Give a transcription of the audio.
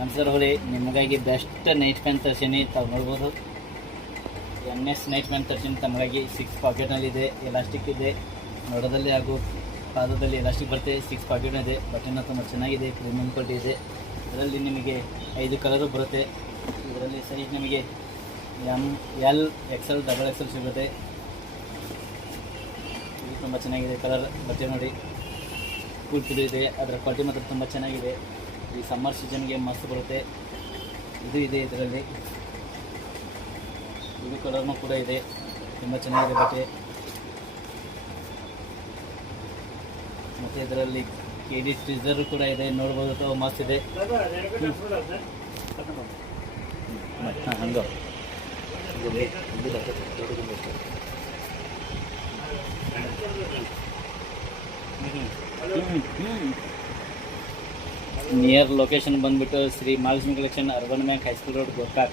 ನಮಸ್ಕಾರ ಹೊಳಿ ನಿಮಗಾಗಿ ಬೆಸ್ಟ್ ನೈಟ್ ಪ್ಯಾಂಟ್ ತರ್ಸೀನಿ. ತಾವು ನೋಡ್ಬೋದು NS ನೈಟ್ ಪ್ಯಾಂಟ್ ತರ್ಸೀನಿ ತಮಗಾಗಿ. 6 ಪಾಕೆಟ್ನಲ್ಲಿದೆ, ಎಲಾಸ್ಟಿಕ್ ಇದೆ, ನೋಡೋದಲ್ಲಿ ಹಾಗೂ ಪಾದದಲ್ಲಿ ಎಲಾಸ್ಟಿಕ್ ಬರುತ್ತೆ. 6 ಪಾಕೆಟ್ ಇದೆ, ಬಟನ್ನ ತುಂಬ ಚೆನ್ನಾಗಿದೆ, ಪ್ರೀಮಿಯಂ ಕ್ವಾಲಿಟಿ ಇದೆ. ಇದರಲ್ಲಿ ನಿಮಗೆ 5 ಕಲರು ಬರುತ್ತೆ. ಇದರಲ್ಲಿ ಸೈಜ್ ನಿಮಗೆ ML XL XXL ಸಿಗುತ್ತೆ. ಇದು ತುಂಬ ಚೆನ್ನಾಗಿದೆ ಕಲರ್. ಬಟ್ಟೆ ನೋಡಿ ಕೂರ್ತಿದು ಇದೆ, ಅದರ ಕ್ವಾಲಿಟಿ ಮಾತ್ರ ತುಂಬ ಚೆನ್ನಾಗಿದೆ. ಈ ಸಮ್ಮರ್ ಸೀಸನ್ಗೆ ಮಸ್ತ್ ಬರುತ್ತೆ. ಇದು ಇದೆ ಇದರಲ್ಲಿ, ಇದು ಕಲರ್ನೂ ಕೂಡ ಇದೆ, ತುಂಬ ಚೆನ್ನಾಗಿದೆ ಬಟ್ಟೆ. ಮತ್ತು ಇದರಲ್ಲಿ KD ಟ್ರೀಸರು ಕೂಡ ಇದೆ, ನೋಡ್ಬೋದು ಮಸ್ತ್ ಇದೆ. ಹಂಗೆ ನಿಯರ್ ಲೊಕೇಶನ್ ಬಂದುಬಿಟ್ಟು Shri Mahalakshmi collection, urban bank, high school road, Gokak.